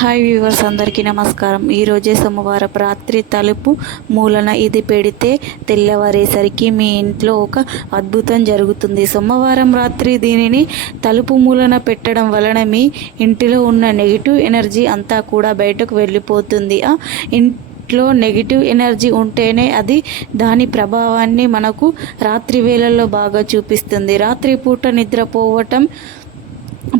Hi viewers అందరికీ నమస్కారం. ఈరోజే సోమవారం రాత్రి తలుపు మూలన ఇది పెడితే తెల్లవారేసరికి మీ ఇంట్లో ఒక అద్భుతం జరుగుతుంది. సోమవారం రాత్రి దీనిని తలుపు మూలన పెట్టడం వలన మీ ఇంటిలో ఉన్న నెగిటివ్ ఎనర్జీ అంతా కూడా బయటకు వెళ్ళిపోతుంది. ఆ ఇంట్లో నెగిటివ్ ఎనర్జీ ఉంటేనే అది దాని ప్రభావాన్ని మనకు రాత్రి వేళల్లో బాగా చూపిస్తుంది. రాత్రిపూట నిద్రపోవటం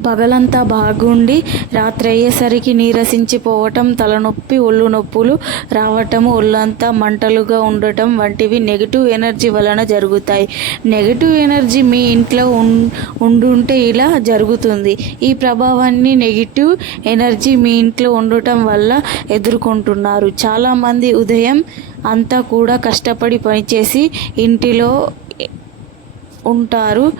పగలంతా బాగుండి రాత్రి అయ్యేసరికి నీరసించిపోవటం తలనొప్పి ఒళ్ళు నొప్పులు రావటం ఒళ్ళంతా మంటలుగా ఉండటం వంటివి నెగిటివ్ ఎనర్జీ వలన జరుగుతాయి. నెగిటివ్ ఎనర్జీ మీ ఇంట్లో ఉం ఉండుంటే ఇలా జరుగుతుంది. ఈ ప్రభావాన్ని నెగిటివ్ ఎనర్జీ మీ ఇంట్లో ఉండటం వల్ల ఎదుర్కొంటున్నారు. చాలామంది ఉదయం అంతా కూడా కష్టపడి పనిచేసి ఇంటిలో ఉంటారు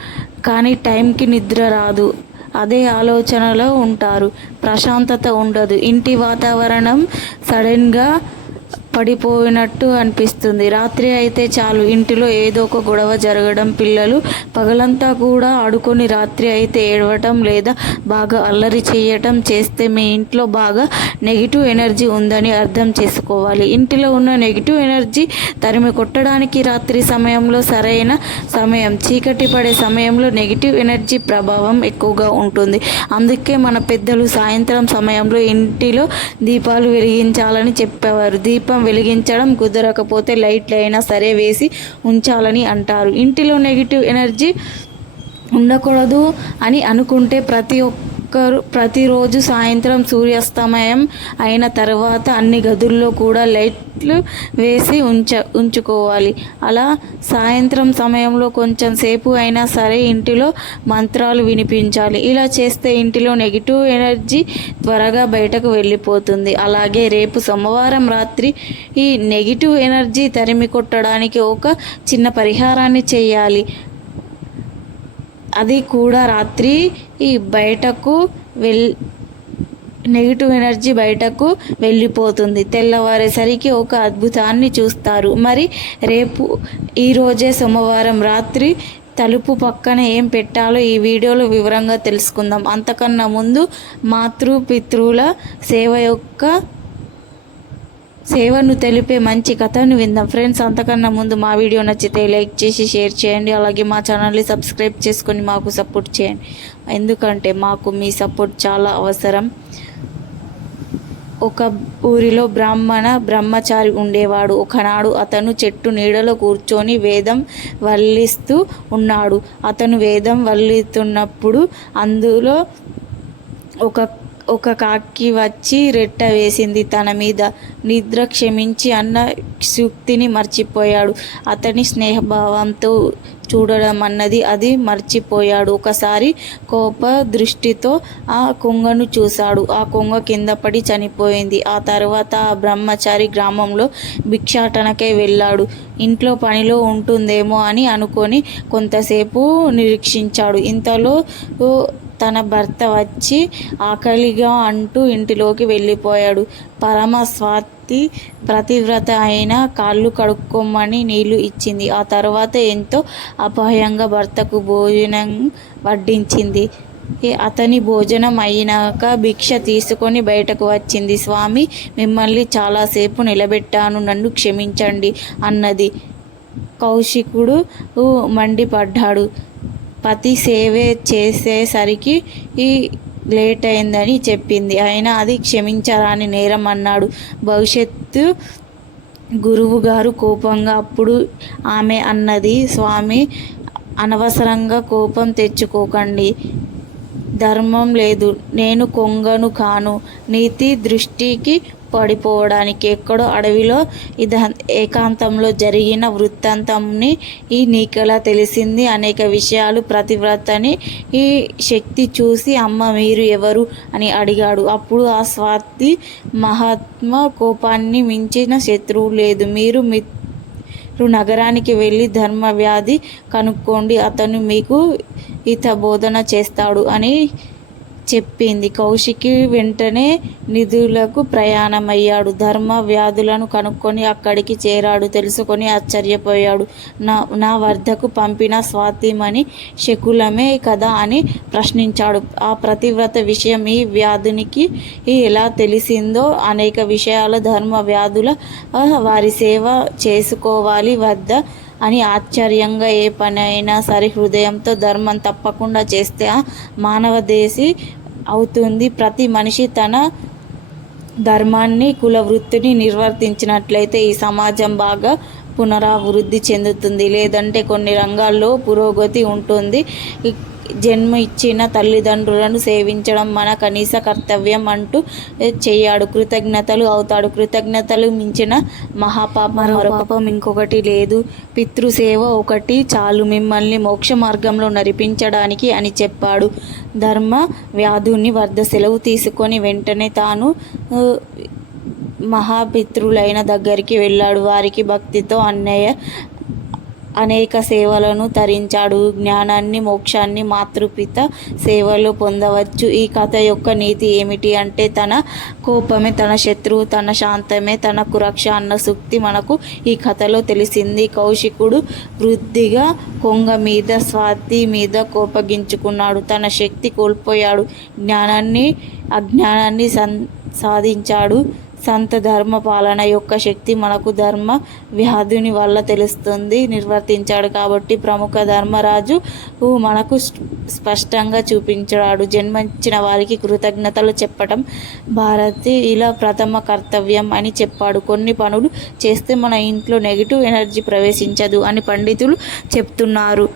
కానీ టైంకి నిద్ర రాదు. అదే ఆలోచనలో ఉంటారు. ప్రశాంతత ఉండదు. ఇంటి వాతావరణం సడన్గా పడిపోయినట్టు అనిపిస్తుంది. రాత్రి అయితే చాలు. ఇంటిలో ఏదో ఒక గొడవ జరగడం పిల్లలు పగలంతా కూడా ఆడుకొని రాత్రి అయితే ఏడవటం లేదా బాగా అల్లరి చేయటం చేస్తే మీ ఇంట్లో బాగా నెగిటివ్ ఎనర్జీ ఉందని అర్థం చేసుకోవాలి. ఇంటిలో ఉన్న నెగిటివ్ ఎనర్జీ తరిమి కొట్టడానికి రాత్రి సమయంలో సరైన సమయం చీకటి పడే సమయంలో నెగిటివ్ ఎనర్జీ ప్రభావం ఎక్కువగా ఉంటుంది. అందుకే మన పెద్దలు సాయంత్రం సమయంలో ఇంటిలో దీపాలు వెలిగించాలని చెప్పేవారు. దీపం వెలిగించడం కుదరకపోతే లైట్లు అయినా సరే వేసి ఉంచాలని అంటారు. ఇంటిలో నెగిటివ్ ఎనర్జీ ఉండకూడదు అని అనుకుంటే ప్రతి ఒక్క ఒక్కరు ప్రతిరోజు సాయంత్రం సూర్యాస్తమయం అయిన తర్వాత అన్ని గదుల్లో కూడా లైట్లు వేసి ఉంచ ఉంచుకోవాలి. అలా సాయంత్రం సమయంలో కొంచెం సేపు అయినా సరే ఇంటిలో మంత్రాలు వినిపించాలి. ఇలా చేస్తే ఇంటిలో నెగిటివ్ ఎనర్జీ త్వరగా బయటకు వెళ్ళిపోతుంది. అలాగే రేపు సోమవారం రాత్రి ఈ నెగిటివ్ ఎనర్జీ తరిమి కొట్టడానికి ఒక చిన్న పరిహారాన్ని చేయాలి. అది కూడా రాత్రి ఈ బయటకు వెల్ నెగిటివ్ ఎనర్జీ బయటకు వెళ్ళిపోతుంది. తెల్లవారేసరికి ఒక అద్భుతాన్ని చూస్తారు. మరి రేపు ఈరోజే సోమవారం రాత్రి తలుపు పక్కన ఏం పెట్టాలో ఈ వీడియోలో వివరంగా తెలుసుకుందాం. అంతకన్నా ముందు మాతృ పితృల సేవ యొక్క సేవను తెలిపే మంచి కథను విందాం. ఫ్రెండ్స్ అంతకన్నా ముందు మా వీడియో నచ్చితే లైక్ చేసి షేర్ చేయండి. అలాగే మా ఛానల్ని సబ్స్క్రైబ్ చేసుకొని మాకు సపోర్ట్ చేయండి. ఎందుకంటే మాకు మీ సపోర్ట్ చాలా అవసరం. ఒక ఊరిలో బ్రాహ్మణ బ్రహ్మచారి ఉండేవాడు. ఒకనాడు అతను చెట్టు నీడలో కూర్చొని వేదం వల్లిస్తూ ఉన్నాడు. అతను వేదం వల్లిస్తున్నప్పుడు అందులో ఒక ఒక కాకి వచ్చి రెట్ట వేసింది. తన మీద నిద్ర క్షమించి అన్న సూక్తిని మర్చిపోయాడు. అతని స్నేహభావంతో చూడడం అన్నది అది మర్చిపోయాడు. ఒకసారి కోప దృష్టితో ఆ కొంగను చూశాడు. ఆ కొంగ కింద పడి చనిపోయింది. ఆ తర్వాత ఆ బ్రహ్మచారి గ్రామంలో భిక్షాటనకై వెళ్ళాడు. ఇంట్లో పనిలో ఉంటుందేమో అని అనుకొని కొంతసేపు నిరీక్షించాడు. ఇంతలో తన భర్త వచ్చి ఆకలిగా అంటూ ఇంటిలోకి వెళ్ళిపోయాడు. పరమ స్వాతి ప్రతివ్రత అయిన కాళ్ళు కడుక్కోమని నీళ్ళు ఇచ్చింది. ఆ తర్వాత ఎంతో అపాయంగా భర్తకు భోజనం వడ్డించింది. అతని భోజనం అయినాక భిక్ష తీసుకొని బయటకు వచ్చింది. స్వామి మిమ్మల్ని చాలాసేపు నిలబెట్టాను నన్ను క్షమించండి అన్నది. కౌశికుడు మండిపడ్డాడు. పతి సేవే చేసేసరికి ఈ లేట్ అయిందని చెప్పింది. అయినా అది క్షమించరాని నేరం అన్నాడు. భవిష్యత్తు గురువు గారు కోపంగా అప్పుడు ఆమె అన్నది స్వామి అనవసరంగా కోపం తెచ్చుకోకండి. ధర్మం లేదు. నేను కొంగను కాను. నీతి దృష్టికి పడిపోవడానికి ఎక్కడో అడవిలో ఇది ఏకాంతంలో జరిగిన వృత్తాంతంని ఈ నీకెలా తెలిసింది? అనేక విషయాలు ప్రతివ్రతని ఈ శక్తి చూసి అమ్మ మీరు ఎవరు? అని అడిగాడు. అప్పుడు ఆ స్వాతి మహాత్మ కోపాన్ని మించిన శత్రువు లేదు. మీరు మి నగరానికి వెళ్ళి ధర్మ వ్యాధి కనుక్కోండి. అతను మీకు హిత బోధన చేస్తాడు అని చెప్పింది. కౌశికి వెంటనే నిధులకు ప్రయాణమయ్యాడు. ధర్మ వ్యాధులను కనుక్కొని అక్కడికి చేరాడు. తెలుసుకొని ఆశ్చర్యపోయాడు. నా నా వద్దకు పంపిన స్వాతిమణి శకులమే కదా అని ప్రశ్నించాడు. ఆ ప్రతివ్రత విషయం ఈ వ్యాధునికి ఎలా తెలిసిందో అనేక విషయాల ధర్మ వ్యాధుల వారి సేవ చేసుకోవాలి వద్ద అని ఆశ్చర్యంగా ఏ పని అయినా సరే హృదయంతో ధర్మం తప్పకుండా చేస్తే ఆ మానవ దేశి అవుతుంది. ప్రతి మనిషి తన ధర్మాన్ని కుల వృత్తిని నిర్వర్తించినట్లయితే ఈ సమాజం బాగా పునరావృద్ధి చెందుతుంది. లేదంటే కొన్ని రంగాల్లో పురోగతి ఉంటుంది. జన్మ ఇచ్చిన తల్లిదండ్రులను సేవించడం మన కనీస కర్తవ్యం అంటూ ఏ, చెయ్యాడు. కృతజ్ఞతలు అవుతాడు. కృతజ్ఞతలు మించిన మహాపాపం మరో పాపం ఇంకొకటి లేదు. పితృసేవ ఒకటి చాలు. మిమ్మల్ని మోక్ష మార్గంలో నడిపించడానికి అని చెప్పాడు. ధర్మ వ్యాధుని వద్ద సెలవు తీసుకొని వెంటనే తాను మహాపితృలైన దగ్గరికి వెళ్ళాడు. వారికి భక్తితో అన్నయ్య అనేక సేవలను తరించాడు. జ్ఞానాన్ని మోక్షాన్ని మాతృపిత సేవలో పొందవచ్చు. ఈ కథ యొక్క నీతి ఏమిటి అంటే తన కోపమే తన శత్రువు తన శాంతమే తన కురక్ష అన్న సూక్తి మనకు ఈ కథలో తెలిసింది. కౌశికుడు వృద్ధిగా కొంగ మీద స్వాతి మీద కోపగించుకున్నాడు. తన శక్తి కోల్పోయాడు. జ్ఞానాన్ని అజ్ఞానాన్ని సం సాధించాడు. సంత ధర్మ పాలన యొక్క శక్తి మనకు ధర్మ వ్యాధుని వల్ల తెలుస్తుంది నిర్వర్తించాడు కాబట్టి ప్రముఖ ధర్మరాజు మనకు స్పష్టంగా చూపించాడు. జన్మించిన వారికి కృతజ్ఞతలు చెప్పటం భారతి ఇలా ప్రథమ కర్తవ్యం అని చెప్పాడు. కొన్ని పనులు చేస్తే మన ఇంట్లో నెగిటివ్ ఎనర్జీ ప్రవేశించదు అని పండితులు చెప్తున్నారు.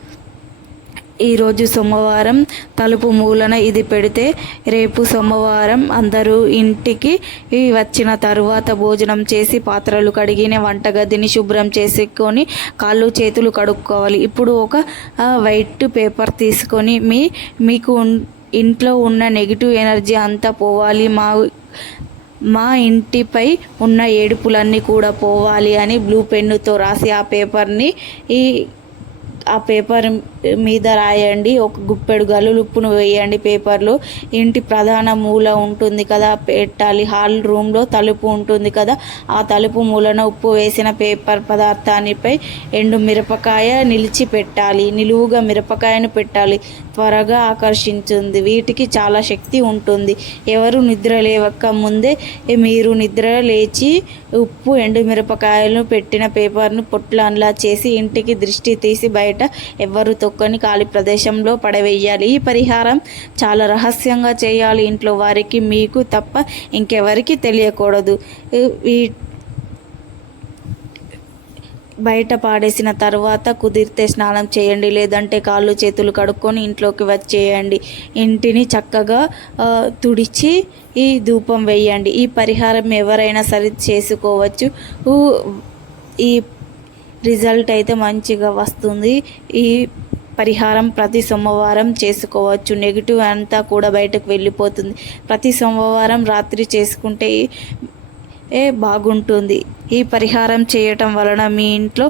ఈరోజు సోమవారం తలుపు మూలన ఇది పెడితే రేపు సోమవారం అందరూ ఇంటికి వచ్చిన తరువాత భోజనం చేసి పాత్రలు కడిగిన వంటగదిని శుభ్రం చేసుకొని కాళ్ళు చేతులు కడుక్కోవాలి. ఇప్పుడు ఒక వైట్ పేపర్ తీసుకొని మీ మీకు ఇంట్లో ఉన్న నెగిటివ్ ఎనర్జీ అంతా పోవాలి. మా మా ఇంటిపై ఉన్న ఏడుపులన్నీ కూడా పోవాలి అని బ్లూ పెన్నుతో రాసి ఆ పేపర్ని ఈ ఆ పేపర్ మీద రాయండి. ఒక గుప్పెడు గల్లులు ఉప్పును వేయండి పేపర్లో. ఇంటి ప్రధాన మూల ఉంటుంది కదా పెట్టాలి. హాల్ రూమ్లో తలుపు ఉంటుంది కదా ఆ తలుపు మూలన ఉప్పు వేసిన పేపర్ పదార్థానిపై ఎండు మిరపకాయ నిలిచి పెట్టాలి. నిలువుగా మిరపకాయను పెట్టాలి. త్వరగా ఆకర్షించుంది. వీటికి చాలా శక్తి ఉంటుంది. ఎవరు నిద్ర లేవక ముందే మీరు నిద్ర లేచి ఉప్పు ఎండు మిరపకాయలను పెట్టిన పేపర్ను పొట్లంలా చేసి ఇంటికి దృష్టి తీసి బయట ఎవ్వరు తొక్కని ఖాళీ ప్రదేశంలో పడవేయాలి. ఈ పరిహారం చాలా రహస్యంగా చేయాలి. ఇంట్లో వారికి మీకు తప్ప ఇంకెవరికి తెలియకూడదు. ఈ బయట పాడేసిన తర్వాత కుదిరితే స్నానం చేయండి. లేదంటే కాళ్ళు చేతులు కడుక్కొని ఇంట్లోకి వచ్చేయండి. ఇంటిని చక్కగా తుడిచి ఈ ధూపం వేయండి. ఈ పరిహారం ఎవరైనా సరే చేసుకోవచ్చు. ఈ రిజల్ట్ అయితే మంచిగా వస్తుంది. ఈ పరిహారం ప్రతి సోమవారం చేసుకోవచ్చు. నెగిటివ్ అంతా కూడా బయటకు వెళ్ళిపోతుంది. ప్రతి సోమవారం రాత్రి చేసుకుంటే ఏ బాగుంటుంది. ఈ పరిహారం చేయటం వలన మీ ఇంట్లో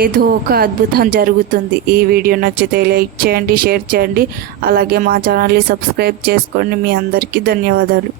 ఏదో ఒక అద్భుతం జరుగుతుంది. ఈ వీడియో నచ్చితే లైక్ చేయండి షేర్ చేయండి. అలాగే మా ఛానల్ని సబ్స్క్రైబ్ చేసుకోండి. మీ అందరికీ ధన్యవాదాలు.